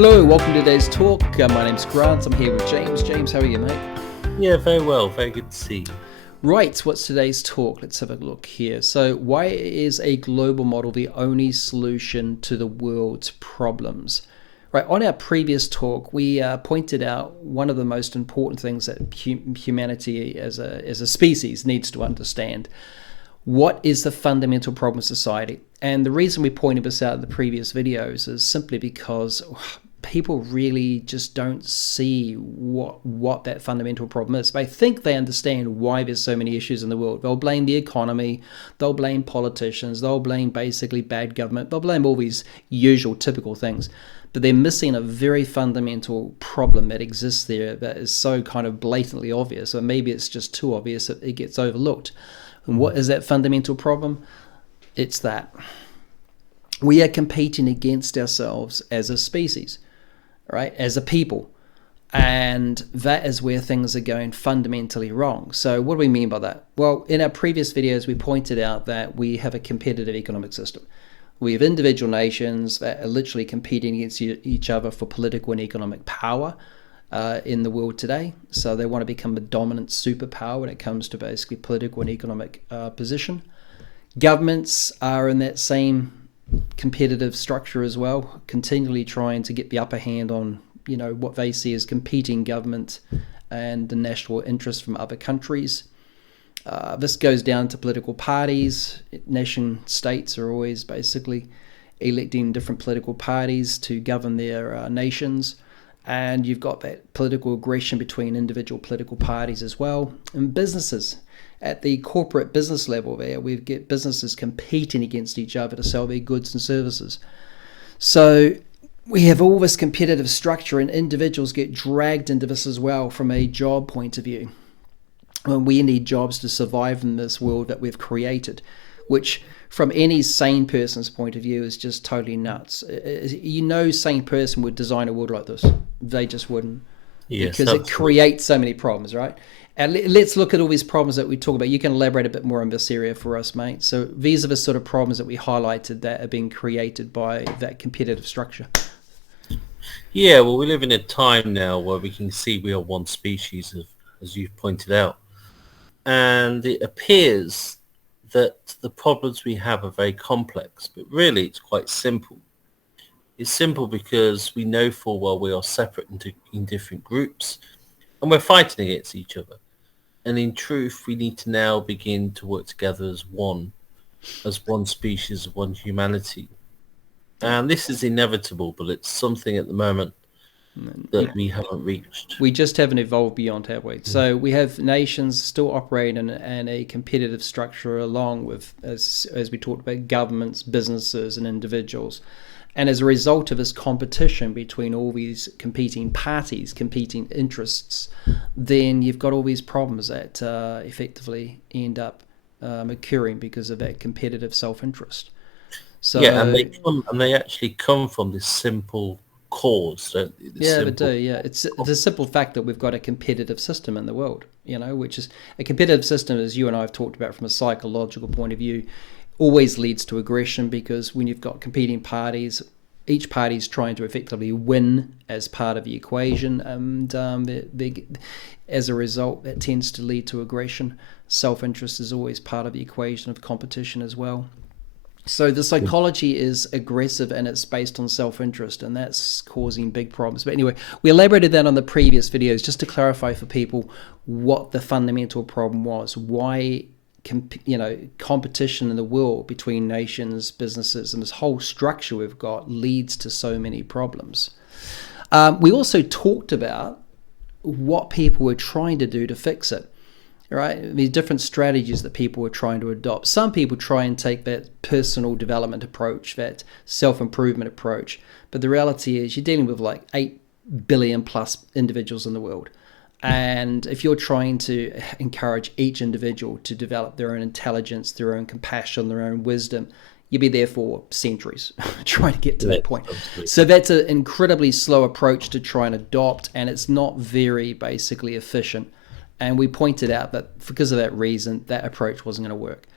Hello, welcome to today's talk. My name's Grant. I'm here with James. James, how are you, mate? Yeah, very well. Very good to see you. Right, what's today's talk? Let's have a look here. So, why is a global model the only solution to the world's problems? Right, on our previous talk, we pointed out one of the most important things that humanity as a species needs to understand. What is the fundamental problem of society? And the reason we pointed this out in the previous videos is simply because people really just don't see what that fundamental problem is. They think they understand why there's so many issues in the world. They'll blame the economy, they'll blame politicians, they'll blame basically bad government, they'll blame all these usual typical things. But they're missing a very fundamental problem that exists there that is so kind of blatantly obvious, or maybe it's just too obvious that it gets overlooked. And what is that fundamental problem? It's that we are competing against ourselves as a species, right? As a people. And that is where things are going fundamentally wrong. So what do we mean by that? Well, in our previous videos, we pointed out that we have a competitive economic system. We have individual nations that are literally competing against each other for political and economic power in the world today. So they want to become the dominant superpower when it comes to basically political and economic position. Governments are in that same competitive structure as well, continually trying to get the upper hand on, what they see as competing government and the national interest from other countries. This goes down to political parties. Nation states are always basically electing different political parties to govern their nations. And you've got that political aggression between individual political parties as well. And businesses, at the corporate business level there, we get businesses competing against each other to sell their goods and services. So we have all this competitive structure, and individuals get dragged into this as well from a job point of view. We need jobs to survive in this world that we've created, which from any sane person's point of view is just totally nuts. Sane person would design a world like this. They just wouldn't. Yes, because absolutely. It creates so many problems, right? And let's look at all these problems that we talk about. You can elaborate a bit more on this area for us, mate. So these are the sort of problems that we highlighted that are being created by that competitive structure. Yeah, well, we live in a time now where we can see we are one species, as you've pointed out. And it appears that the problems we have are very complex, but really it's quite simple. It's simple because we know full well we are separate in different groups and we're fighting against each other. And in truth, we need to now begin to work together as one species, one humanity. And this is inevitable, but it's something at the moment that we haven't reached. We just haven't evolved beyond, have we? So we have nations still operating in a competitive structure along with, as we talked about, governments, businesses, and individuals. And as a result of this competition between all these competing parties, competing interests, then you've got all these problems that effectively end up occurring because of that competitive self-interest. So, Yeah, and they actually come from this simple cause, don't they? they do. Yeah, it's the simple fact that we've got a competitive system in the world, which is a competitive system, as you and I have talked about from a psychological point of view, always leads to aggression, because when you've got competing parties, each party is trying to effectively win as part of the equation, and as a result, that tends to lead to aggression. Self-interest is always part of the equation of competition as well. So the psychology is aggressive, and it's based on self-interest, and that's causing big problems. But anyway, we elaborated that on the previous videos just to clarify for people what the fundamental problem was. Why competition in the world between nations, businesses, and this whole structure we've got leads to so many problems. We also talked about what people were trying to do to fix it. Right, these different strategies that people were trying to adopt. Some people try and take that personal development approach, that self-improvement approach, but the reality is you're dealing with like 8 billion plus individuals in the world. And if you're trying to encourage each individual to develop their own intelligence, their own compassion, their own wisdom, you'll be there for centuries trying to get to that point. Absolutely. So that's an incredibly slow approach to try and adopt, and it's not very basically efficient. And we pointed out that because of that reason, that approach wasn't going to work.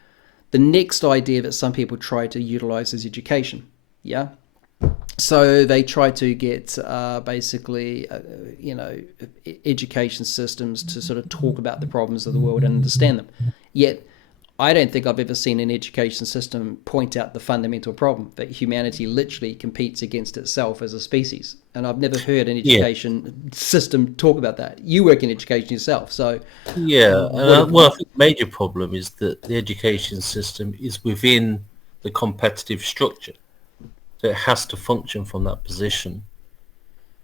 The next idea that some people try to utilize is education. Yeah. So they try to get basically, education systems to sort of talk about the problems of the world and understand them. Yet, I don't think I've ever seen an education system point out the fundamental problem that humanity literally competes against itself as a species. And I've never heard an Yeah, education system talk about that. You work in education yourself, so yeah. what? Well, I think the major problem is that the education system is within the competitive structure, so it has to function from that position.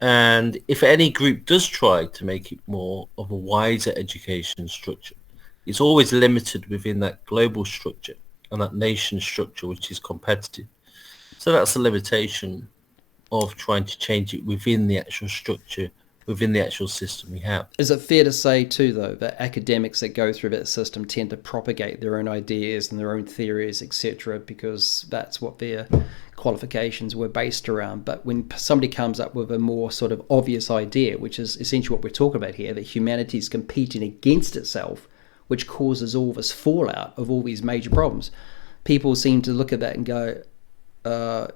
And if any group does try to make it more of a wider education structure, it's always limited within that global structure and that nation structure, which is competitive. So that's the limitation of trying to change it within the actual structure, within the actual system we have. Is it fair to say too, though, that academics that go through that system tend to propagate their own ideas and their own theories, etc., because that's what their qualifications were based around? But when somebody comes up with a more sort of obvious idea, which is essentially what we're talking about here, that humanity is competing against itself, which causes all this fallout of all these major problems, people seem to look at that and go,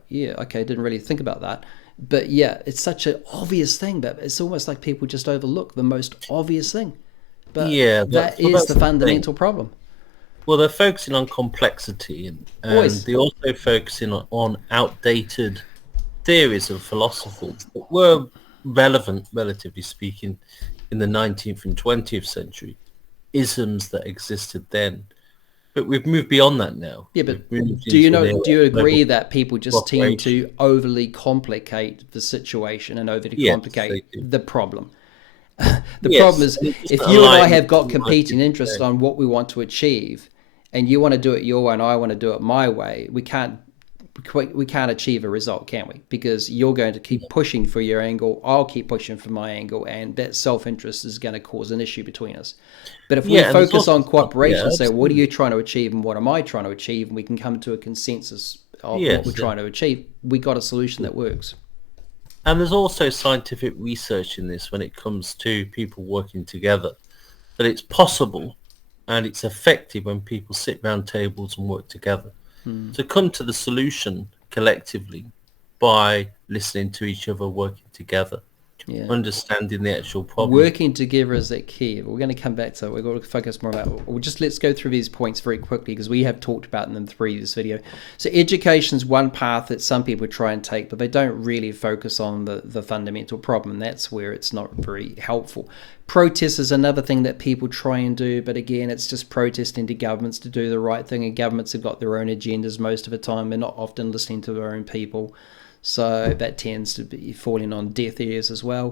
yeah, okay, didn't really think about that. But yeah, it's such an obvious thing, but it's almost like people just overlook the most obvious thing. But Yeah, that is that's the the thing. fundamental problem. Well, they're focusing on complexity and Always. they're also focusing on outdated theories and philosophies that were relevant, relatively speaking, in the 19th and 20th century, isms that existed then. But we've moved beyond that now. Yeah, We've but moved do you into an know? era Do you of global agree that people just tend cooperation. to overly complicate the situation and overly Yes, they complicate do. the problem? The problem Yes, is and it doesn't if you and I align with have got what I competing did interests today. on what we want to achieve, and you want to do it your way and I want to do it my way, we can't achieve a result, can we? Because you're going to keep pushing for your angle, I'll keep pushing for my angle, and that self-interest is going to cause an issue between us. But if we Yeah, and there's focus also on some, yeah, cooperation, say, what are absolutely. you trying to achieve and what am I trying to achieve, and we can come to a consensus of what we're Yes, trying to achieve, we got a solution that works. and there's also scientific research in this when it comes to people working together, that it's possible and it's effective when people sit round tables and work together Hmm. to come to the solution collectively by listening to each other, working together, Yeah. understanding the actual problem. Working together is that key. We're going to come back to it. We've got to focus more about. Well, just let's go through these points very quickly because we have talked about them in the previous video. So, education is one path that some people try and take, but they don't really focus on the fundamental problem. That's where it's not very helpful. Protest is another thing that people try and do, but again, it's just protesting to governments to do the right thing, and governments have got their own agendas most of the time. They're not often listening to their own people, so that tends to be falling on deaf ears as well.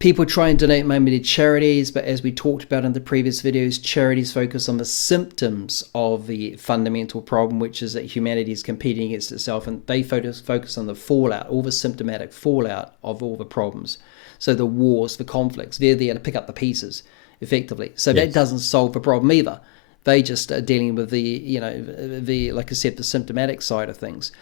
People try and donate money to charities, but as we talked about in the previous videos, charities focus on the symptoms of the fundamental problem, which is that humanity is competing against itself, and they focus on the fallout, all the symptomatic fallout of all the problems. So the wars, the conflicts, they're there to pick up the pieces effectively. So that Yes. doesn't solve the problem either. They just are dealing with the like I said, the symptomatic side of things.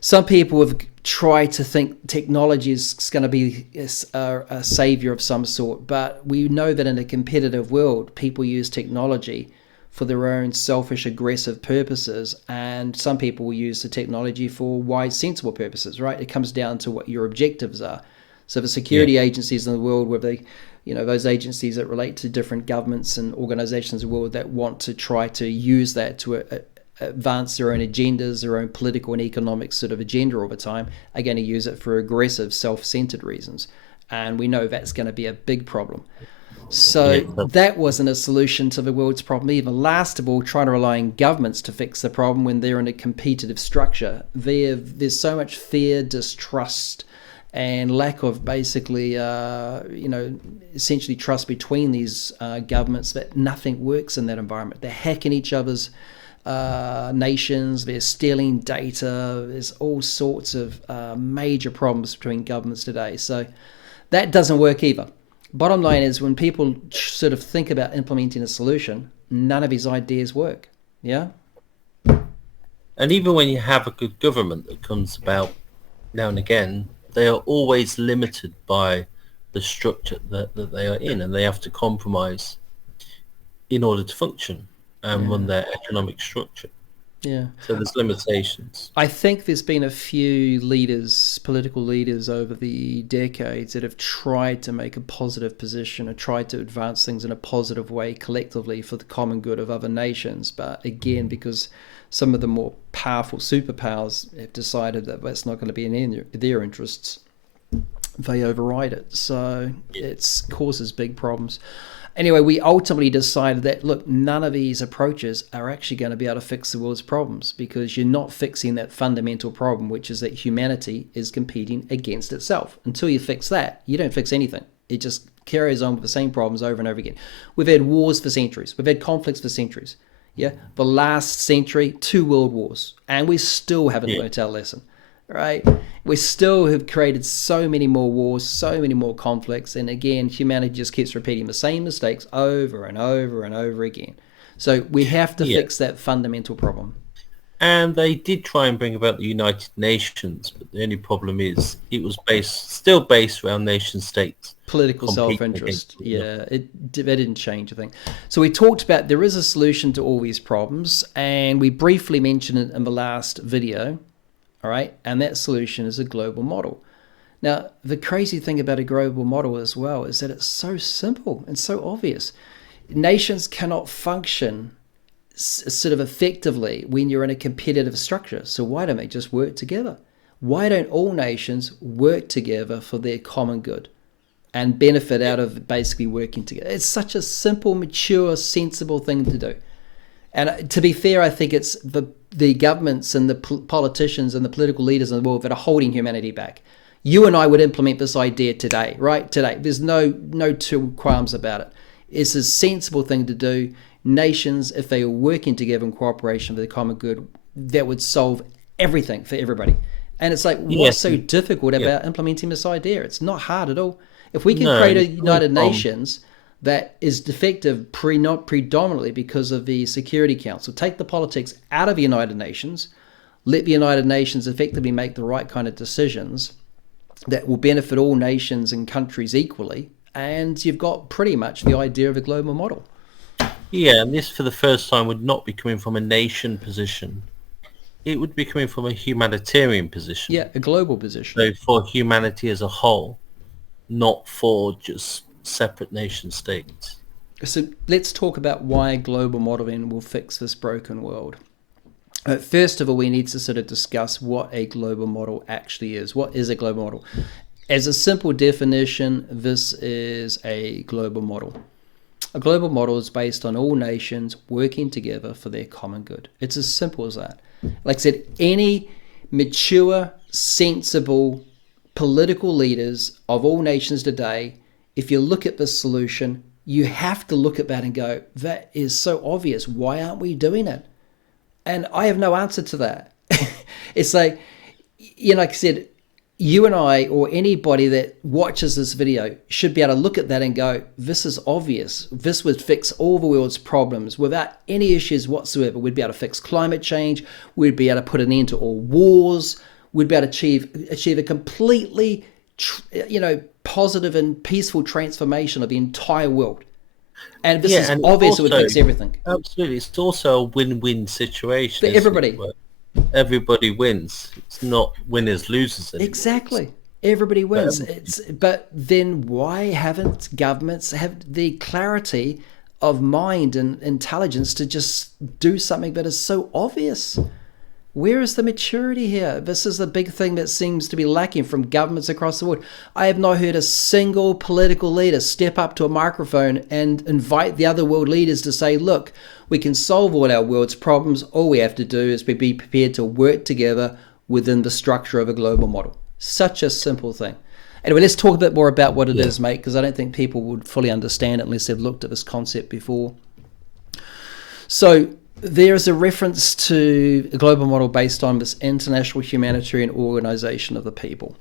Some people have tried to think technology is going to be a savior of some sort, but we know that in a competitive world, people use technology for their own selfish, aggressive purposes, and some people will use the technology for wise, sensible purposes, right? It comes down to what your objectives are. So the Yeah. security agencies in the world, where they, those agencies that relate to different governments and organizations in the world that want to try to use that to advance their own agendas, their own political and economic sort of agenda all the time, are going to use it for aggressive, self-centered reasons. And we know that's going to be a big problem. Yeah. So that wasn't a solution to the world's problem either. Last of all, trying to rely on governments to fix the problem when they're in a competitive structure. There's so much fear, distrust, and lack of basically, essentially trust between these governments that nothing works in that environment. They're hacking each other's nations, they're stealing data, there's all sorts of major problems between governments today. So that doesn't work either. Bottom line is when people sort of think about implementing a solution, none of these ideas work. Yeah? And even when you have a good government that comes about now and again, they are always limited by the structure that they are in, and they have to compromise in order to function and run Yeah. their economic structure. Yeah. So there's limitations. I think there's been a few leaders, political leaders over the decades that have tried to make a positive position or tried to advance things in a positive way collectively for the common good of other nations. But again, because some of the more powerful superpowers have decided that that's not going to be in their interests, they override it. So it causes big problems. Anyway, we ultimately decided that, look, none of these approaches are actually going to be able to fix the world's problems, because you're not fixing that fundamental problem, which is that humanity is competing against itself. Until you fix that, you don't fix anything. It just carries on with the same problems over and over again. We've had wars for centuries. We've had conflicts for centuries. Yeah, the last century, 2 world wars, and we still haven't Yeah. learnt our lesson, right? We still have created so many more wars, so many more conflicts, and again, humanity just keeps repeating the same mistakes over and over and over again. So we have to Yeah. fix that fundamental problem. And they did try and bring about the United Nations, but the only problem is it was still based around nation states Political competing against self-interest, each other. yeah, that didn't change a thing. So we talked about there is a solution to all these problems, and we briefly mentioned it in the last video. All right, and that solution is a global model. Now, the crazy thing about a global model as well is that it's so simple and so obvious. Nations cannot function sort of effectively when you're in a competitive structure. So why don't they just work together? Why don't all nations work together for their common good and benefit Yeah. out of basically working together? It's such a simple, mature, sensible thing to do. And to be fair, I think it's the governments and the politicians and the political leaders in the world that are holding humanity back. You and I would implement this idea today, right? Today, there's no two qualms about it. It's a sensible thing to do. Nations, if they are working together in cooperation for the common good, that would solve everything for everybody. And it's like, what's Yes. so difficult Yeah. about implementing this idea? It's not hard at all. If we can No, create a it's coming United from Nations that is defective not predominantly because of the Security Council, take the politics out of the United Nations, let the United Nations effectively make the right kind of decisions that will benefit all nations and countries equally, and you've got pretty much the idea of a global model. yeah, and this for the first time would not be coming from a nation position. It would be coming from a humanitarian position. Yeah, a global position. So for humanity as a whole, not for just separate nation states. So let's talk about why global modeling will fix this broken world. First of all, we need to sort of discuss what a global model actually is. What is a global model? As a simple definition, this is a global model. A global model is based on all nations working together for their common good. It's as simple as that. Like I said, any mature, sensible political leaders of all nations today, if you look at this solution, you have to look at that and go, that is so obvious. Why aren't we doing it? And I have no answer to that. It's like, like I said, you and I, or anybody that watches this video, should be able to look at that and go, this is obvious. This would fix all the world's problems without any issues whatsoever. We'd be able to fix climate change. We'd be able to put an end to all wars. We'd be able to achieve a completely, positive and peaceful transformation of the entire world. And this Yeah, is and it's obvious. It would also fix everything absolutely it's also a win-win for situation, isn't it? everybody. Where everybody wins. It's not winners losers anymore. Exactly. Everybody But wins. But then why haven't governments have the clarity of mind and intelligence to just do something that is so obvious? Where is the maturity here? This is the big thing that seems to be lacking from governments across the world. I have not heard a single political leader step up to a microphone and invite the other world leaders to say, look, we can solve all our world's problems. All we have to do is be prepared to work together within the structure of a global model. Such a simple thing. Anyway, let's talk a bit more about what it is, mate, because I don't think people would fully understand it unless they've looked at this concept before. So there is a reference to a global model based on this international humanitarian organization of the people,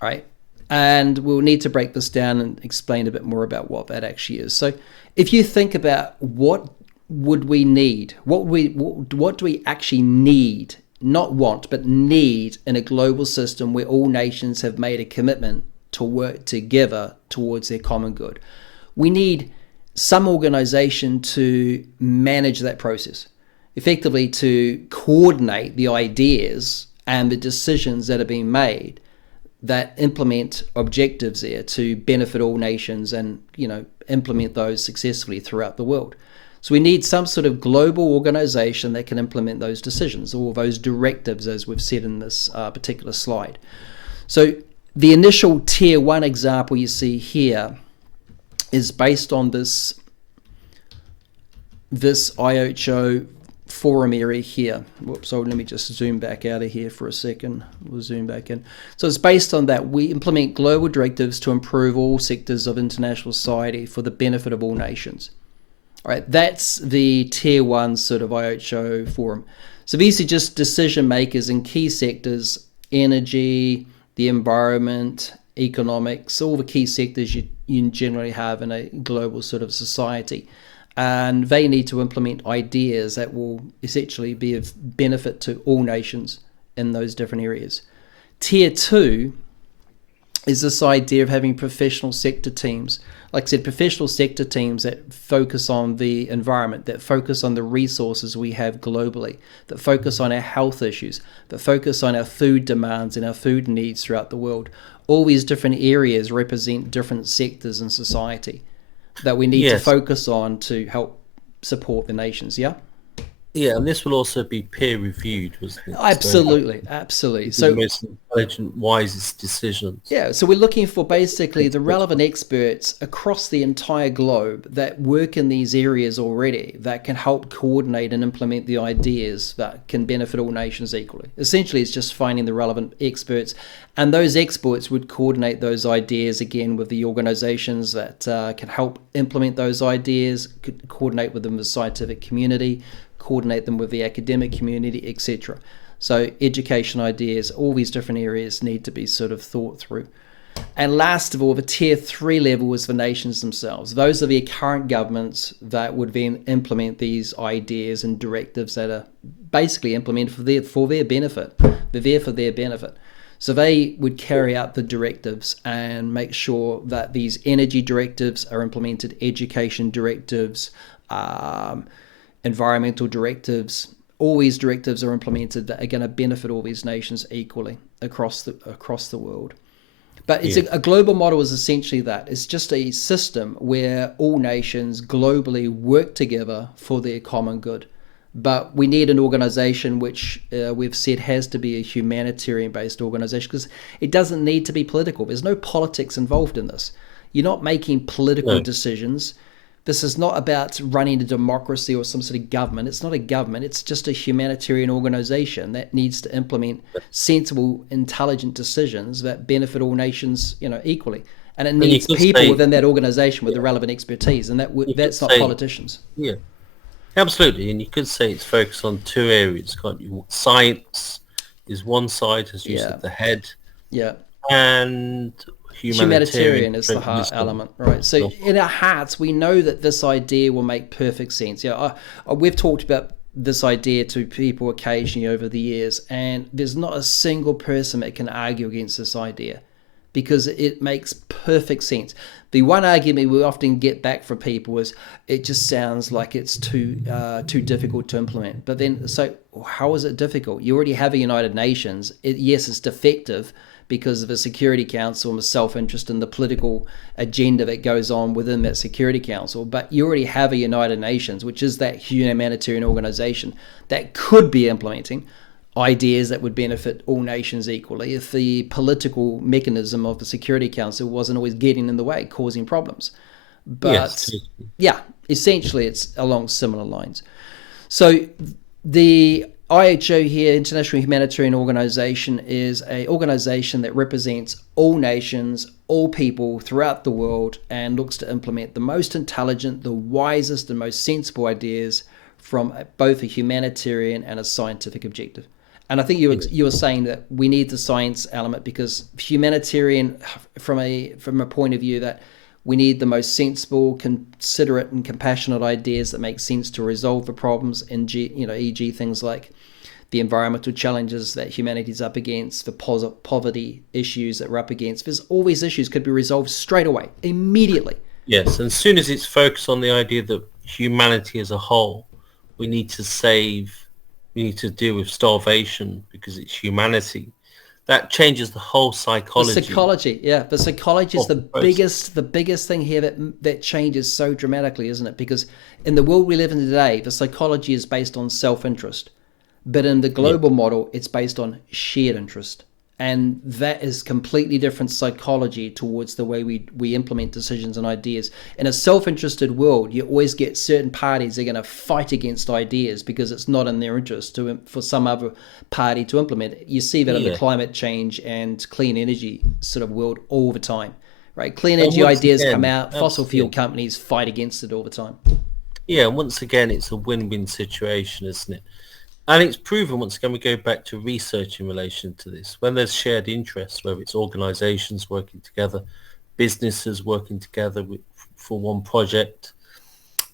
right? And we'll need to break this down and explain a bit more about what that actually is. So if you think about what would we need, what do we actually need, not want, but need in a global system where all nations have made a commitment to work together towards their common good? We need some organization to manage that process. effectively to coordinate the ideas and the decisions that are being made that implement objectives there to benefit all nations and, implement those successfully throughout the world. So we need some sort of global organization that can implement those decisions or those directives, as we've said in this particular slide. So the initial tier 1 example you see here is based on this IHO forum area here. Whoops, so let me just zoom back out of here for a second. We'll zoom back in. So it's based on that. We implement global directives to improve all sectors of international society for the benefit of all nations. All right, that's the tier 1 sort of IHO forum. So these are just decision makers in key sectors: energy, the environment, economics, all the key sectors you generally have in a global sort of society. And they need to implement ideas that will essentially be of benefit to all nations in those different areas. Tier 2 is this idea of having professional sector teams. Like I said, professional sector teams that focus on the environment, that focus on the resources we have globally, that focus on our health issues, that focus on our food demands and our food needs throughout the world. All these different areas represent different sectors in society that we need to focus on to help support the nations, yeah? Yeah, and this will also be peer reviewed, wasn't it? Absolutely. So the most intelligent, wisest decisions. Yeah, so we're looking for basically the relevant experts across the entire globe that work in these areas already, that can help coordinate and implement the ideas that can benefit all nations equally. Essentially, it's just finding the relevant experts, and those experts would coordinate those ideas again with the organizations that can help implement those ideas, coordinate with them with the scientific community, coordinate them with the academic community, etc. So education ideas, all these different areas need to be sort of thought through. And last of all, the tier 3 level is the nations themselves. Those are the current governments that would then implement these ideas and directives that are basically implemented for their benefit. They're there for their benefit. So they would carry out the directives and make sure that these energy directives are implemented, education directives, environmental directives. All these directives are implemented that are going to benefit all these nations equally across the world. But it's a global model is essentially that. It's just a system where all nations globally work together for their common good. But we need an organization which we've said has to be a humanitarian-based organization, because it doesn't need to be political. There's no politics involved in this. You're not making political decisions. This is not about running a democracy or some sort of government. It's not a government. It's just a humanitarian organization that needs to implement sensible, intelligent decisions that benefit all nations, equally. And it needs people within that organization with the relevant expertise, and that's not politicians. Yeah, absolutely. And you could say it's focused on 2 areas, can't you? Science is one side, as you said, the head. Yeah. And humanitarian is the heart element, right? So in our hearts, we know that this idea will make perfect sense. We've talked about this idea to people occasionally over the years, and there's not a single person that can argue against this idea, because it makes perfect sense. The one argument we often get back from people is it just sounds like it's too difficult to implement. But then, so how is it difficult? You already have a United Nations. Yes, it's defective because of the Security Council and the self-interest and the political agenda that goes on within that Security Council. But you already have a United Nations, which is that humanitarian organization that could be implementing ideas that would benefit all nations equally if the political mechanism of the Security Council wasn't always getting in the way, causing problems. But essentially it's along similar lines. So the IHO here, International Humanitarian Organization, is an organization that represents all nations, all people throughout the world, and looks to implement the most intelligent, the wisest, and most sensible ideas from both a humanitarian and a scientific objective. And I think you were saying that we need the science element, because humanitarian, from a point of view that we need the most sensible, considerate, and compassionate ideas that make sense to resolve the problems, e.g. things like the environmental challenges that humanity is up against, the poverty issues that we're up against. Because all these issues could be resolved straight away, immediately. Yes, and as soon as it's focused on the idea that humanity as a whole we need to save, we need to deal with starvation because it's humanity. That changes the whole The psychology psychology, yeah, the psychology is of the process. the biggest thing here that changes so dramatically, isn't it? Because in the world we live in today, the psychology is based on self-interest, but in the Yeah. global model, it's based on shared interest, and that is completely different psychology towards the way we implement decisions and ideas. In a self-interested world, you always get certain parties that are going to fight against ideas because it's not in their interest to for some other party to implement it. You see that in the Yeah. climate change and clean energy sort of world all the time, right? Clean And energy once ideas come again, out, fossil fuel absolutely. companies fight against it all the time. Yeah, and once again, it's a win-win situation, isn't it? And it's proven, once again, we go back to research in relation to this. When there's shared interests, whether it's organizations working together, businesses working together for one project,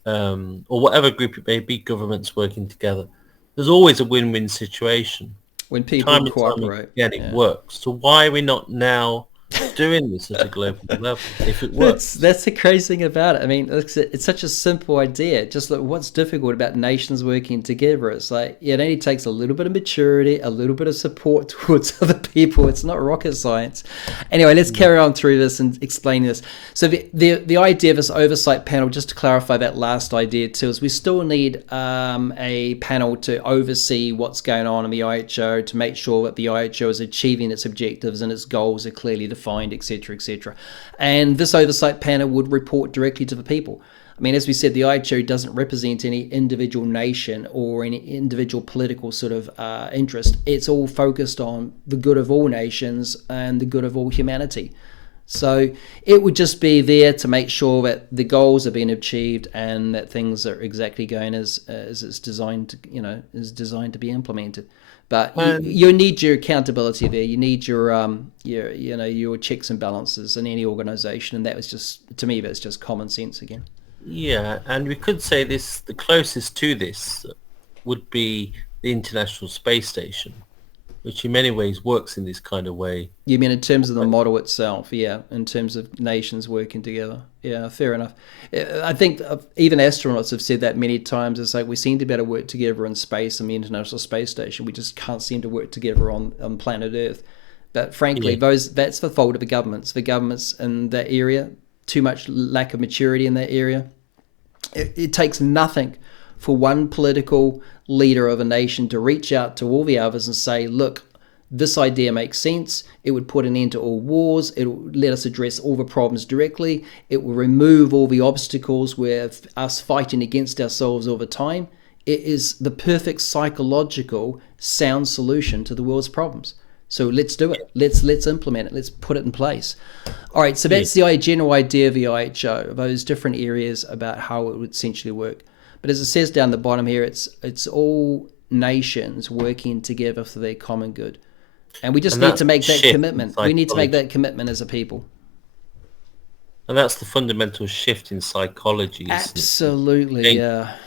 or whatever group it may be, governments working together, there's always a win-win situation. When people Time and time cooperate, again, it yeah. works. So why are we not now doing this at a global level if it That's works? that's the crazy thing about it. I mean, it's such a simple idea. Just like what's difficult about nations working together. It's like yeah, it only takes a little bit of maturity, a little bit of support towards other people. It's not rocket science. Anyway, let's Mm. carry on through this and explain this. So the idea of this oversight panel, just to clarify that last idea too, is we still need a panel to oversee what's going on in the IHO to make sure that the IHO is achieving its objectives and its goals are clearly defined, etc., etc. And this oversight panel would report directly to the people. I mean, as we said, the IHO doesn't represent any individual nation or any individual political sort of interest. It's all focused on the good of all nations and the good of all humanity. So it would just be there to make sure that the goals are being achieved and that things are exactly going as it's designed to, is designed to be implemented. But And you need your accountability there. You need your checks and balances in any organisation, and that was just to me that's just common sense again. yeah, and we could say this, the closest to this would be the International Space Station, which in many ways works in this kind of way. You mean in terms of the model itself? Yeah, in terms of nations working together. Yeah, fair enough. I think even astronauts have said that many times. It's like we seem to be able to work together in space on the International Space Station. We just can't seem to work together on planet Earth. But frankly, Yeah, that's the fault of the governments. The governments in that area, too much lack of maturity in that area. It takes nothing for one political leader of a nation to reach out to all the others and say, look, this idea makes sense. It would put an end to all wars. It will let us address all the problems directly. It will remove all the obstacles with us fighting against ourselves all the time. It is the perfect psychological sound solution to the world's problems. So let's do it. Let's implement it. Let's put it in place. All right. So yeah. that's the general idea of the IHO, those different areas about how it would essentially work. But as it says down the bottom here, it's all nations working together for their common good. And we just And need that's to the make that shift in commitment. We need to make psychology. that commitment as a people. And that's the fundamental shift in psychology, isn't it? Absolutely, Change- yeah. And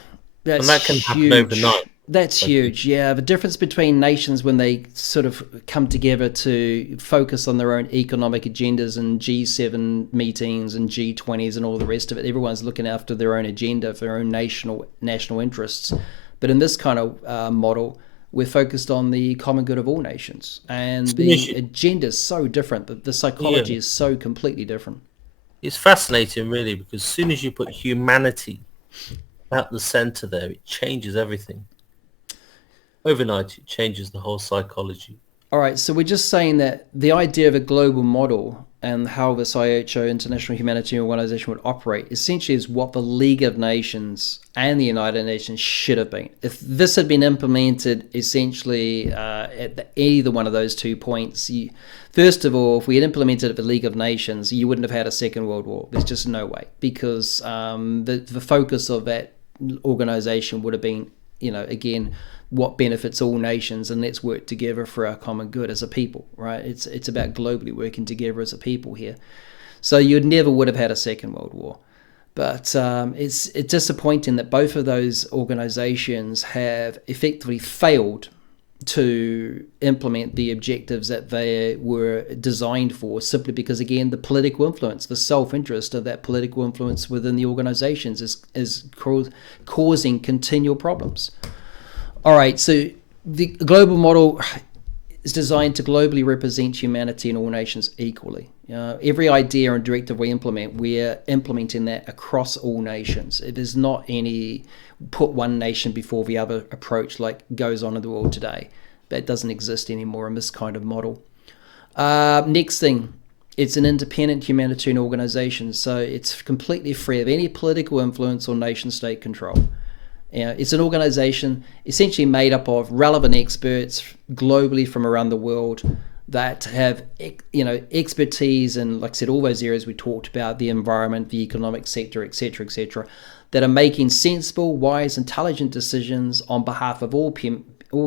That's that can happen huge. overnight, That's I think. huge. Yeah, the difference between nations when they sort of come together to focus on their own economic agendas and G7 meetings and G20s and all the rest of it. Everyone's looking after their own agenda for their own national interests. But in this kind of model, we're focused on the common good of all nations, and Soon as the you- agenda is so different. The yeah, psychology is so completely different. it's fascinating, really, because as soon as you put humanity at the center there, it changes everything. Overnight, it changes the whole psychology. All right, so we're just saying that the idea of a global model and how this IHO, International Humanitarian Organization, would operate essentially is what the League of Nations and the United Nations should have been. If this had been implemented essentially at either one of those 2 points, first of all, if we had implemented it at the League of Nations, you wouldn't have had a Second World War. There's just no way, because the focus of that organization would have been, again, what benefits all nations, and let's work together for our common good as a people, right? It's about globally working together as a people here. So you never would have had a Second World War. But it's disappointing that both of those organizations have effectively failed to implement the objectives that they were designed for, simply because, again, the political influence, the self-interest of that political influence within the organizations is causing continual problems. All right, so the global model is designed to globally represent humanity and all nations equally. Every idea and directive we implement, we're implementing that across all nations. It is not any put one nation before the other approach like goes on in the world today. That doesn't exist anymore in this kind of model. Next thing, it's an independent humanitarian organization, so it's completely free of any political influence or nation state control. It's an organization essentially made up of relevant experts globally from around the world that have, expertise in, like I said, all those areas we talked about, the environment, the economic sector, etc., that are making sensible, wise, intelligent decisions on behalf of all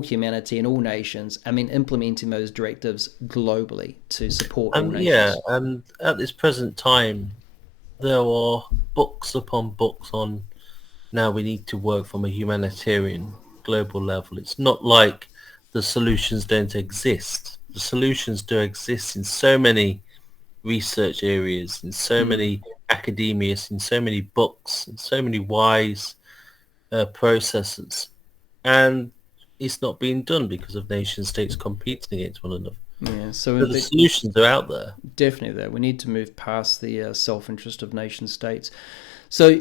humanity and all nations. I mean, implementing those directives globally to support all And yeah, nations. and at this present time, there are books upon books on now we need to work from a humanitarian global level. It's not like the solutions don't exist. The solutions do exist in so many research areas, in so many academias, in so many books, in so many wise processes. And it's not being done because of nation states competing against one another. Yeah, so But the solutions are out there. definitely that we need to move past the self-interest of nation states. So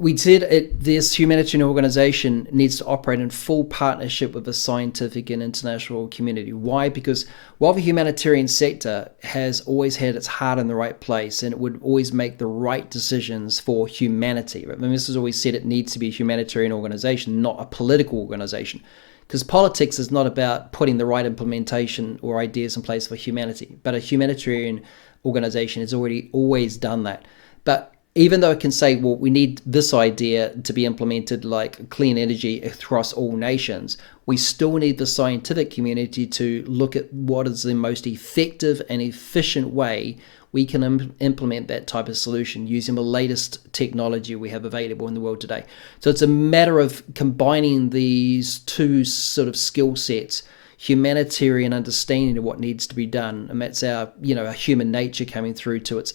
we said this humanitarian organization needs to operate in full partnership with the scientific and international community. Why? Because while the humanitarian sector has always had its heart in the right place and it would always make the right decisions for humanity, right? I mean, this has always said it needs to be a humanitarian organization, not a political organization. Because politics is not about putting the right implementation or ideas in place for humanity, but a humanitarian organization has already always done that. But even though it can say, well, we need this idea to be implemented like clean energy across all nations, we still need the scientific community to look at what is the most effective and efficient way we can implement that type of solution using the latest technology we have available in the world today. So it's a matter of combining these two sort of skill sets, humanitarian understanding of what needs to be done, and that's our human nature coming through to its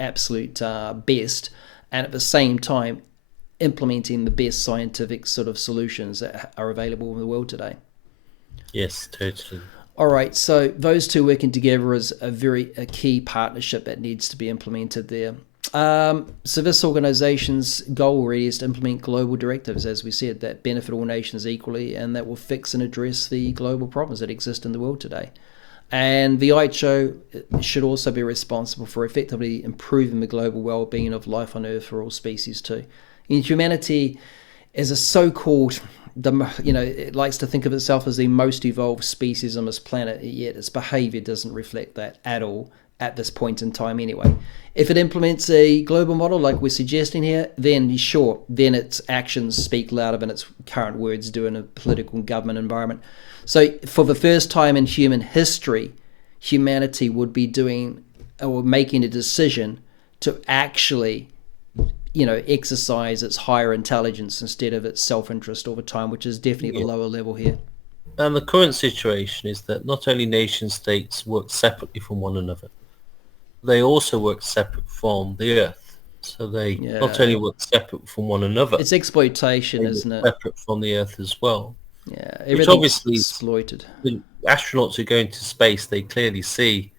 absolute best, and at the same time implementing the best scientific sort of solutions that are available in the world today. Yes, totally. All right, so those two working together is a key partnership that needs to be implemented there. So this organization's goal really is to implement global directives, as we said, that benefit all nations equally and that will fix and address the global problems that exist in the world today. And the IHO should also be responsible for effectively improving the global well-being of life on Earth for all species too. In humanity, as a so-called, it likes to think of itself as the most evolved species on this planet, yet its behavior doesn't reflect that at all at this point in time anyway. If it implements a global model like we're suggesting here, then sure, then its actions speak louder than its current words do in a political and government environment. So for the first time in human history, humanity would be doing or making a decision to actually exercise its higher intelligence instead of its self-interest over time, which is definitely the lower level here. And the current situation is that not only nation states work separately from one another, they also work separate from the Earth. So they not only work separate from one another, it's exploitation, they isn't work it? separate from the Earth as well. Yeah, Which everything's obviously is, exploited. when astronauts who go into space, they clearly see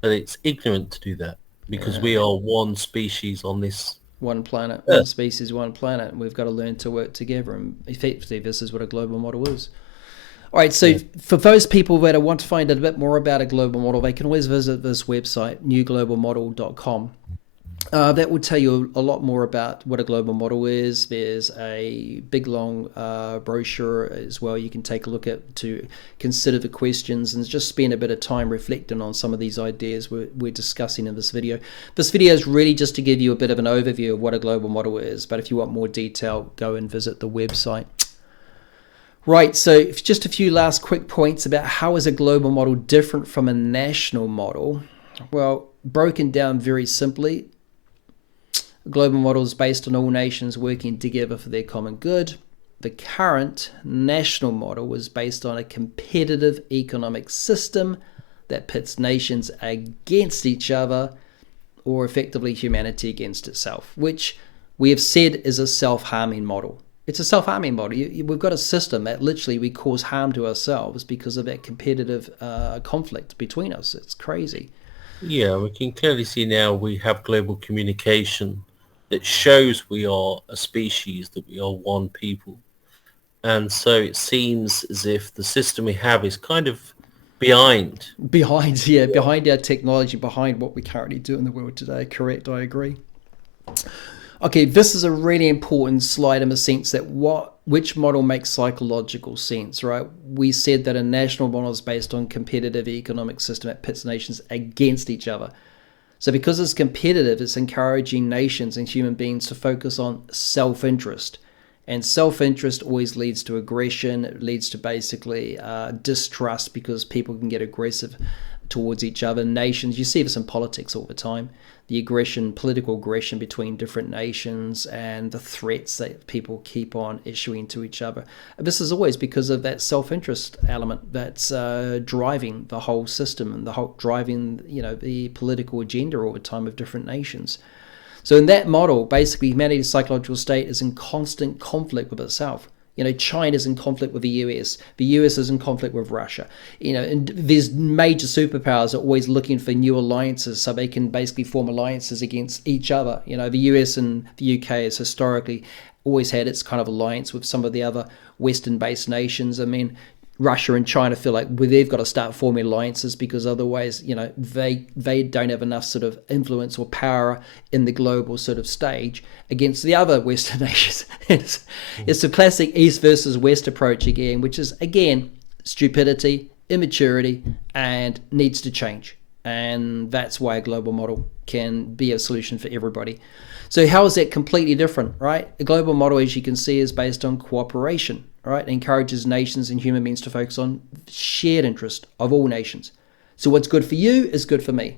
that it's ignorant to do that because we are one species on this One planet, one Earth. species, one planet. And we've got to learn to work together. And effectively, this is what a global model is. All right, so for those people that want to find out a bit more about a global model, they can always visit this website, newglobalmodel.com. That will tell you a lot more about what a global model is. There's a big, long brochure as well you can take a look at to consider the questions and just spend a bit of time reflecting on some of these ideas we're discussing in this video. This video is really just to give you a bit of an overview of what a global model is, but if you want more detail, go and visit the website. Right, so just a few last quick points about how is a global model different from a national model. Well, broken down very simply, a global model is based on all nations working together for their common good. The current national model is based on a competitive economic system that pits nations against each other, or effectively humanity against itself, which we have said is a self-harming model. It's a self-harming model. We've got a system that literally we cause harm to ourselves because of that competitive conflict between us. It's crazy. Yeah, we can clearly see now we have global communication that shows we are a species, that we are one people. And so it seems as if the system we have is kind of behind. Behind our technology, behind what we currently do in the world today. Correct, I agree. Okay, this is a really important slide in the sense that which model makes psychological sense, right? We said that a national model is based on competitive economic system that pits nations against each other. So because it's competitive, it's encouraging nations and human beings to focus on self-interest. And self-interest always leads to aggression. It leads to basically distrust because people can get aggressive towards each other. Nations, you see this in politics all the time. The aggression, political aggression between different nations and the threats that people keep on issuing to each other. And this is always because of that self-interest element that's driving the whole system and driving the political agenda all the time of different nations. So in that model, basically humanity's psychological state is in constant conflict with itself. China's in conflict with the US. The US is in conflict with Russia. And there's major superpowers are always looking for new alliances so they can basically form alliances against each other. The US and the UK has historically always had its kind of alliance with some of the other Western-based nations. I mean, Russia and China feel like they've got to start forming alliances because otherwise, they don't have enough sort of influence or power in the global sort of stage against the other Western nations. It's a classic East versus West approach again, which is, again, stupidity, immaturity, and needs to change. And that's why a global model can be a solution for everybody. So how is that completely different, right? A global model, as you can see, is based on cooperation, right? It encourages nations and human beings to focus on shared interest of all nations. So what's good for you is good for me.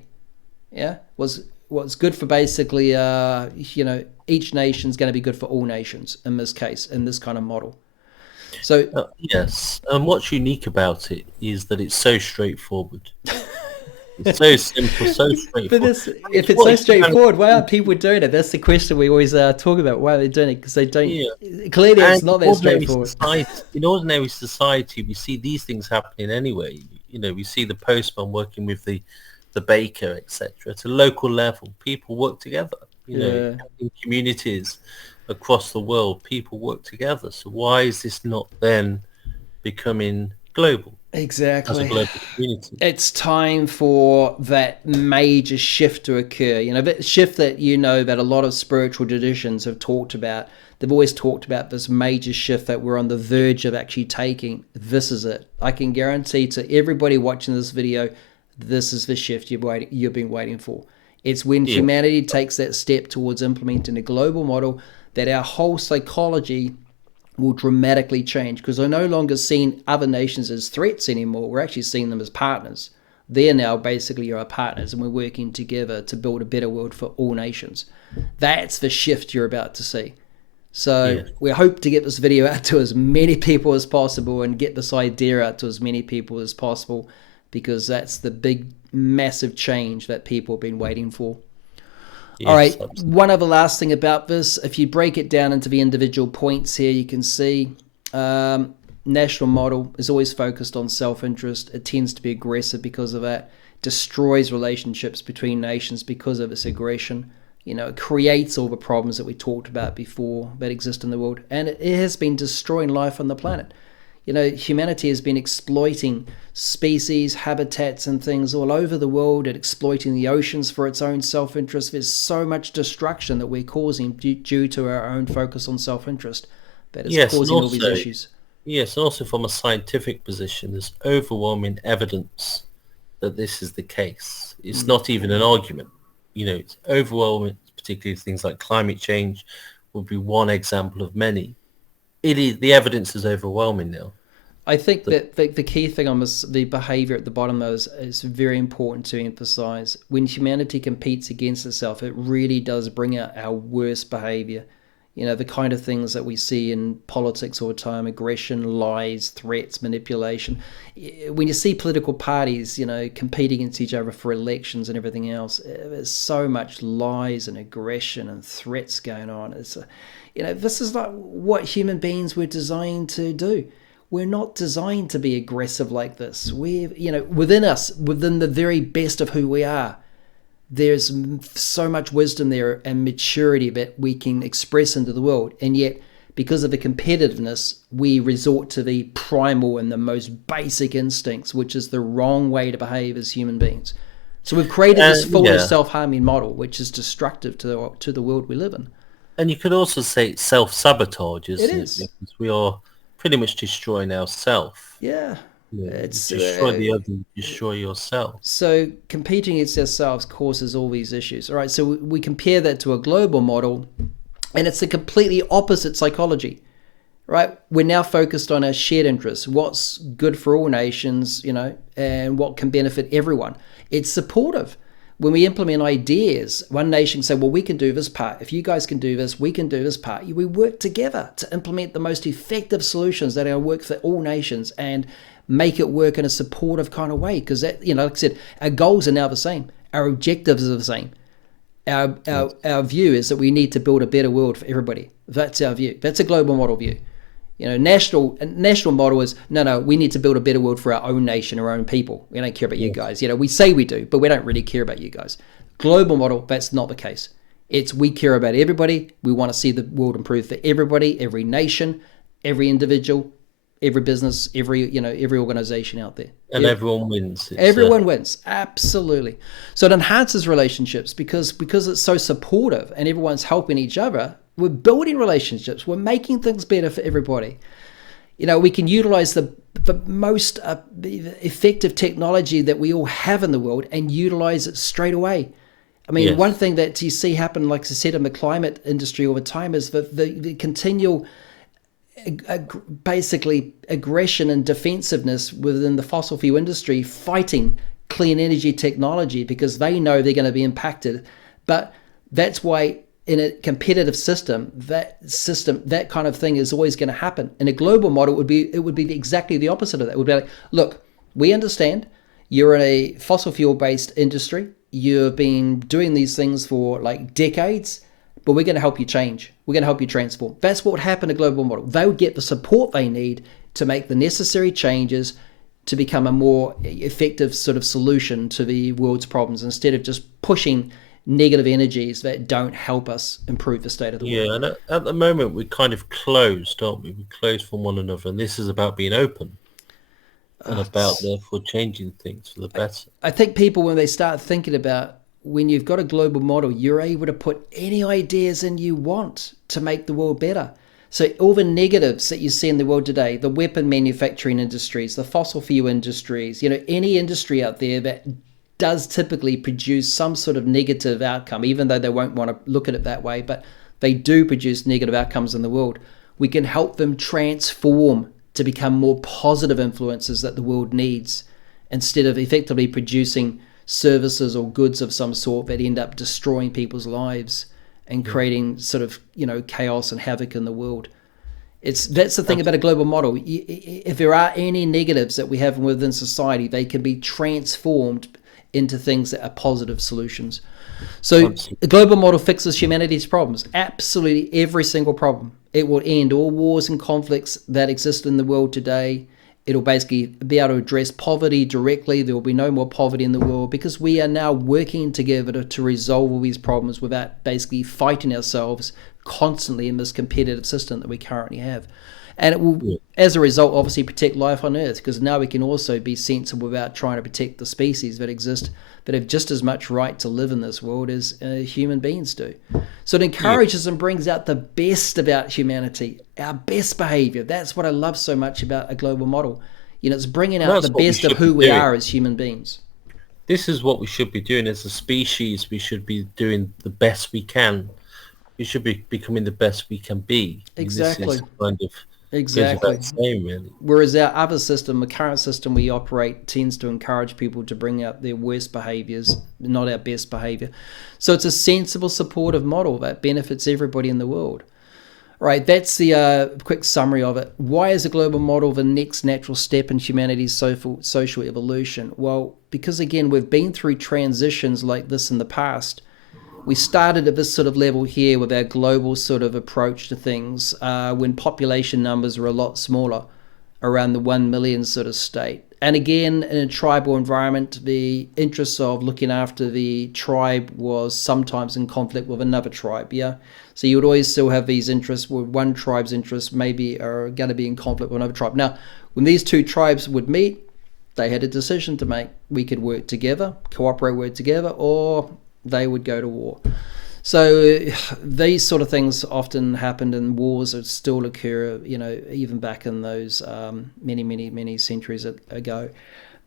Yeah? What's good for basically, each nation's going to be good for all nations in this case, in this kind of model. So Yes, and what's unique about it is that it's so straightforward. It's so simple, so but straightforward. this, And if it's it's what so humanity. straightforward, why aren't people doing it? That's the question we always talk about. Why are they doing it? Because they don't. Yeah. Clearly, it's And not that straightforward. in ordinary society, we see these things happening anyway. We see the postman working with the baker, etc. At a local level, people work together. Yeah, In communities across the world, people work together. So why is this not then becoming global as a exactly. global community? It's time for that major shift to occur. That shift that that a lot of spiritual traditions have talked about. They've always talked about this major shift that we're on the verge of actually taking. This is it. I can guarantee to everybody watching this video, this is the shift you've been waiting for. It's when Yeah. humanity takes that step towards implementing a global model that our whole psychology will dramatically change, because we're no longer seeing other nations as threats anymore. We're actually seeing them as partners. They're now basically our partners, and we're working together to build a better world for all nations. That's the shift you're about to see. So Yeah. we hope to get this video out to as many people as possible and get this idea out to as many people as possible, because that's the big, massive change that people have been waiting for. All Yes. right, Absolutely. one other last thing about this. If you break it down into the individual points here, you can see national model is always focused on self-interest. It tends to be aggressive because of that. Destroys relationships between nations because of its aggression. It creates all the problems that we talked about before that exist in the world. And it has been destroying life on the planet. Humanity has been exploiting species, habitats, and things all over the world, and exploiting the oceans for its own self-interest. There's so much destruction that we're causing due to our own focus on self-interest that is Yes, and causing all these also issues. yes, and also from a scientific position, there's overwhelming evidence that this is the case. It's not even an argument. It's overwhelming, particularly things like climate change would be one example of many. It is, the evidence is overwhelming now. I think The, that the key thing on this, the behavior at the bottom, though, is very important to emphasize. When humanity competes against itself, it really does bring out our worst behavior. The kind of things that we see in politics all the time: aggression, lies, threats, manipulation. When you see political parties, competing against each other for elections and everything else, there's so much lies and aggression and threats going on. This is not what human beings were designed to do. We're not designed to be aggressive like this. Within us, within the very best of who we are, there's so much wisdom there and maturity that we can express into the world. And yet, because of the competitiveness, we resort to the primal and the most basic instincts, which is the wrong way to behave as human beings. So we've created this foolish self-harming model, which is destructive to the world we live in. And you could also say it's self-sabotage, isn't It it? is. Because we are pretty much destroying ourselves. Yeah. It's destroy the other, destroy yourself. So competing against ourselves causes all these issues. All right, so we compare that to a global model, and it's a completely opposite psychology, right? We're now focused on our shared interests, what's good for all nations, and what can benefit everyone. It's supportive. When we implement ideas, one nation can say, well, we can do this part. If you guys can do this, we can do this part. We work together to implement the most effective solutions that are going to work for all nations and make it work in a supportive kind of way. Because like I said, our goals are now the same. Our objectives are the same. Our view is that we need to build a better world for everybody. That's our view. That's a global model view. National model is, no, we need to build a better world for our own nation, our own people. We don't care about you guys. We say we do, but we don't really care about you guys. Global model, that's not the case. It's we care about everybody. We want to see the world improve for everybody, every nation, every individual, every business, every organization out there. And everyone wins. Everyone wins. Absolutely. So it enhances relationships because it's so supportive and everyone's helping each other. We're building relationships. We're making things better for everybody. We can utilize the most effective technology that we all have in the world and utilize it straight away. I mean, one thing that you see happen, like I said, in the climate industry all the time is the continual basically aggression and defensiveness within the fossil fuel industry fighting clean energy technology because they know they're going to be impacted. But that's why in a competitive system, that kind of thing is always going to happen. In a global model, it would be exactly the opposite of that. It would be like, look, we understand you're in a fossil fuel based industry. You've been doing these things for like decades, but we're going to help you change. We're going to help you transform. That's what would happen in a global model. They would get the support they need to make the necessary changes to become a more effective sort of solution to the world's problems instead of just pushing negative energies that don't help us improve the state of the world. Yeah, and at the moment we're kind of closed, aren't we? We're closed from one another, and this is about being open and about therefore changing things for the better. I think people, when they start thinking about when you've got a global model, you're able to put any ideas in you want to make the world better. So all the negatives that you see in the world today, the weapon manufacturing industries, the fossil fuel industries, any industry out there that does typically produce some sort of negative outcome, even though they won't want to look at it that way, but they do produce negative outcomes in the world. We can help them transform to become more positive influences that the world needs instead of effectively producing services or goods of some sort that end up destroying people's lives and creating sort of, chaos and havoc in the world. That's the thing about a global model. If there are any negatives that we have within society, they can be transformed into things that are positive solutions. So the global model fixes humanity's problems, absolutely every single problem. It will end all wars and conflicts that exist in the world today. It'll basically be able to address poverty directly. There will be no more poverty in the world because we are now working together to resolve all these problems without basically fighting ourselves constantly in this competitive system that we currently have. And it will, as a result, obviously protect life on Earth because now we can also be sensible about trying to protect the species that exist that have just as much right to live in this world as human beings do. So it encourages and brings out the best about humanity, our best behavior. That's what I love so much about a global model. It's bringing out the best of who we are as human beings. This is what we should be doing as a species. We should be doing the best we can. We should be becoming the best we can be. Exactly. This is kind of Exactly. Same, really. Whereas our other system, the current system we operate, tends to encourage people to bring out their worst behaviors, not our best behavior. So it's a sensible, supportive model that benefits everybody in the world. Right, that's the quick summary of it. Why is a global model the next natural step in humanity's social evolution? Well, because again, we've been through transitions like this in the past. We started at this sort of level here with our global sort of approach to things when population numbers were a lot smaller, around the 1 million sort of state. And again, in a tribal environment, the interests of looking after the tribe was sometimes in conflict with another tribe, yeah? So you would always still have these interests where one tribe's interests maybe are going to be in conflict with another tribe. Now, when these two tribes would meet, they had a decision to make. We could work together, cooperate, work together, or they would go to war. So these sort of things often happened, and wars that still occur, even back in those many centuries ago.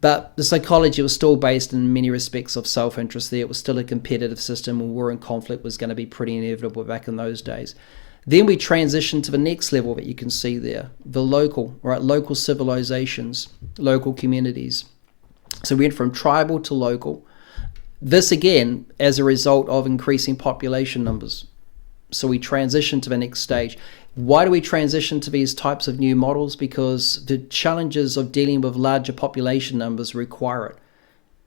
But the psychology was still based in many respects of self-interest there. It was still a competitive system, and war and conflict was going to be pretty inevitable back in those days. Then we transitioned to the next level that you can see there, the local civilizations, local communities. So we went from tribal to local. This, again, as a result of increasing population numbers. So we transition to the next stage. Why do we transition to these types of new models? Because the challenges of dealing with larger population numbers require it.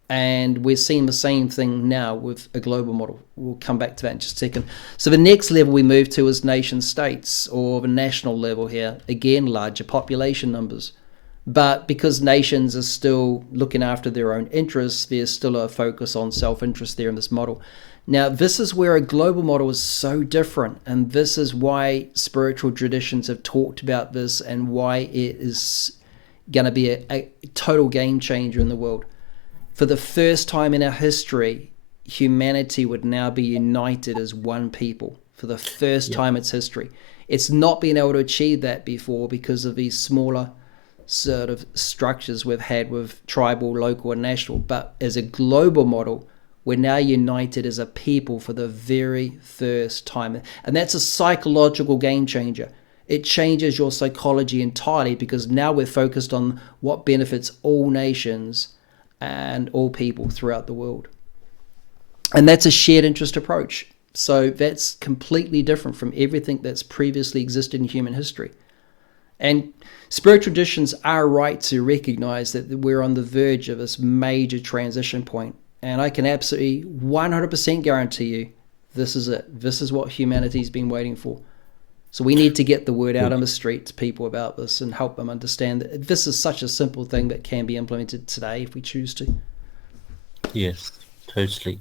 And we're seeing the same thing now with a global model. We'll come back to that in just a second. So the next level we move to is nation states, or the national level here. Again, larger population numbers. But because nations are still looking after their own interests, there's still a focus on self-interest there in this model. Now, this is where a global model is so different, and this is why spiritual traditions have talked about this and why it is going to be a total game changer in the world. For the first time in our history, humanity would now be united as one people for the first time in its history. It's not been able to achieve that before because of these smaller sort of structures we've had with tribal, local, and national. But as a global model, we're now united as a people for the very first time. And that's a psychological game changer. It changes your psychology entirely because now we're focused on what benefits all nations and all people throughout the world. And that's a shared interest approach. So that's completely different from everything that's previously existed in human history. And spiritual traditions are right to recognize that we're on the verge of this major transition point. And I can absolutely 100% guarantee you this is it. This is what humanity's been waiting for. So we need to get the word out on the street to people about this and help them understand that this is such a simple thing that can be implemented today if we choose to. Yes, totally.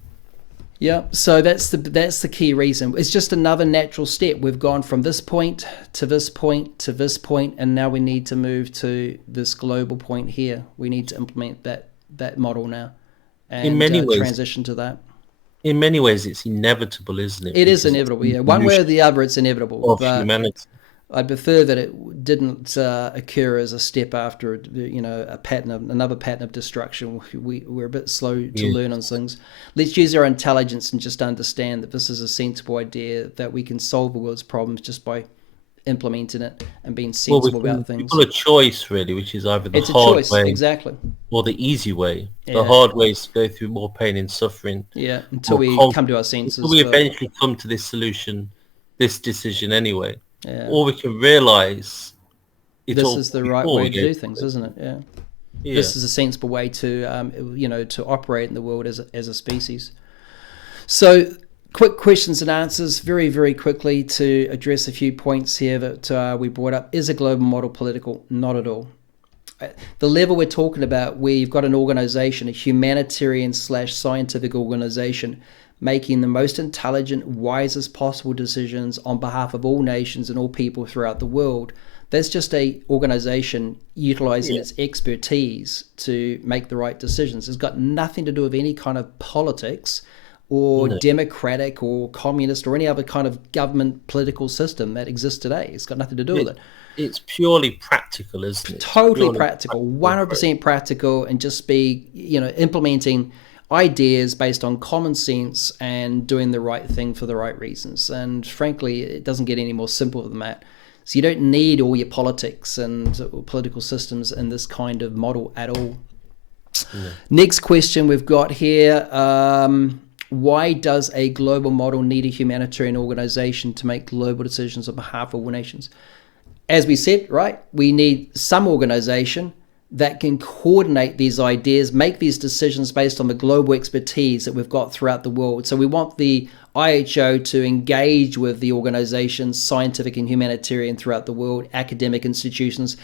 Yeah, so that's the key reason. It's just another natural step. We've gone from this point to this point to this point, and now we need to move to this global point here. We need to implement that model now and In many ways, transition to that. In many ways, it's inevitable, isn't it? It is inevitable, yeah. One way or the other, it's inevitable. Of humanity. I'd prefer that it didn't occur as a step after, another pattern of destruction. We're a bit slow to learn on things. Let's use our intelligence and just understand that this is a sensible idea, that we can solve the world's problems just by implementing it and being sensible about things. People a choice, really, which is either the It's a hard choice, way exactly, or the easy way. Yeah. The hard way is to go through more pain and suffering. Yeah, until we come to our senses. Until we eventually come to this solution, this decision anyway. Yeah. Or we can realise this is the right way to do things, isn't it? Yeah. Yeah. This is a sensible way to, to operate in the world as a species. So, quick questions and answers, very, very quickly to address a few points here that we brought up. Is a global model political? Not at all. The level we're talking about, where you've got an organization, a humanitarian/scientific organization, making the most intelligent, wisest possible decisions on behalf of all nations and all people throughout the world. That's just a organization utilizing its expertise to make the right decisions. It's got nothing to do with any kind of politics or democratic or communist or any other kind of government political system that exists today. It's got nothing to do with it. It's purely practical, isn't it? Totally practical, 100% practical, and just be, implementing ideas based on common sense and doing the right thing for the right reasons. And frankly, it doesn't get any more simple than that. So you don't need all your politics and political systems in this kind of model at all. Yeah. Next question we've got here. Why does a global model need a humanitarian organization to make global decisions on behalf of all nations? As we said, right, we need some organization that can coordinate these ideas, make these decisions based on the global expertise that we've got throughout the world. So we want the IHO to engage with the organizations, scientific and humanitarian throughout the world, academic institutions,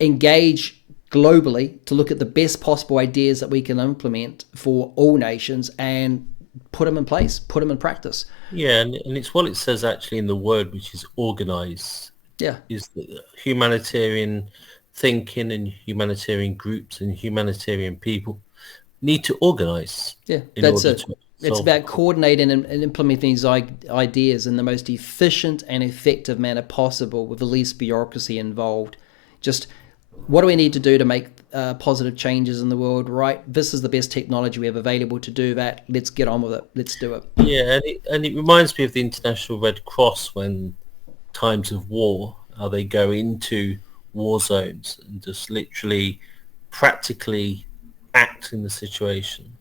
engage globally to look at the best possible ideas that we can implement for all nations and put them in place, put them in practice. Yeah, and it's what it says actually in the word, which is organize, Yeah, is that humanitarian thinking and humanitarian groups and humanitarian people need to organize yeah, in that's order it. to It's solve the about problem. coordinating and implementing these ideas in the most efficient and effective manner possible with the least bureaucracy involved. Just what do we need to do to make positive changes in the world, right? This is the best technology we have available to do that. Let's get on with it. Let's do it. Yeah, and it reminds me of the International Red Cross when times of war, how they go into war zones and just literally practically act in the situation,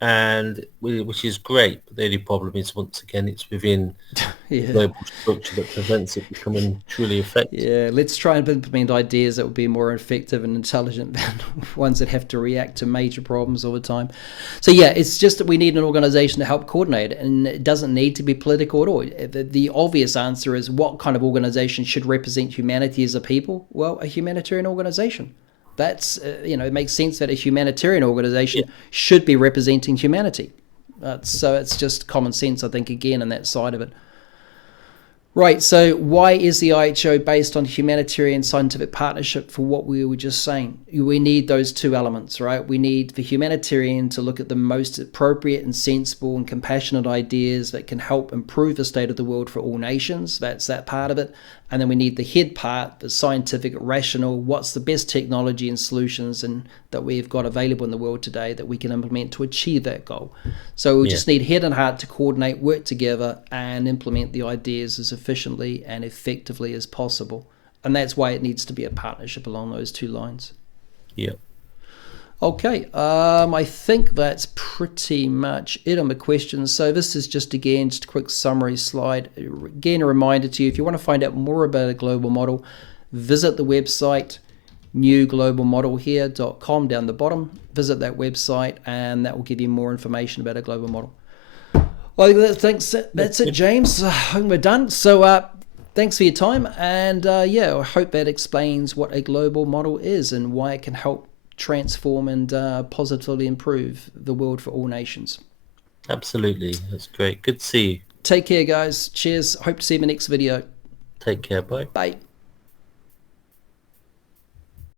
and which is great. But the only problem is, once again, it's within the Yeah. global structure that prevents it becoming truly effective. Yeah, let's try and implement ideas that will be more effective and intelligent than ones that have to react to major problems all the time. So yeah, it's just that we need an organization to help coordinate it, and it doesn't need to be political at all. The obvious answer is, what kind of organization should represent humanity as a people? Well, a humanitarian organization. That's it makes sense that a humanitarian Yeah, organization should be representing humanity. So it's just common sense, I think, again, in that side of it. Right, so why is the IHO based on humanitarian scientific partnership for what we were just saying? We need those two elements, right? We need the humanitarian to look at the most appropriate and sensible and compassionate ideas that can help improve the state of the world for all nations. That's that part of it. And then we need the head part, the scientific, rational, what's the best technology and solutions and that we've got available in the world today that we can implement to achieve that goal. So we yeah, just need head and heart to coordinate, work together, and implement the ideas as efficiently and effectively as possible. And that's why it needs to be a partnership along those two lines. yeah. Okay, I think that's pretty much it on the questions. So this is just again just a quick summary slide. Again, a reminder to you, if you want to find out more about a global model, visit the website newglobalmodelhere.com down the bottom. Visit that website, and that will give you more information about a global model. Well, thanks. That's it, James. I think we're done. So thanks for your time, and yeah, I hope that explains what a global model is and why it can help transform and positively improve the world for all nations. Absolutely. That's great. Good to see you. Take care, guys. Cheers. Hope to see you in the next video. Take care. Bye. Bye.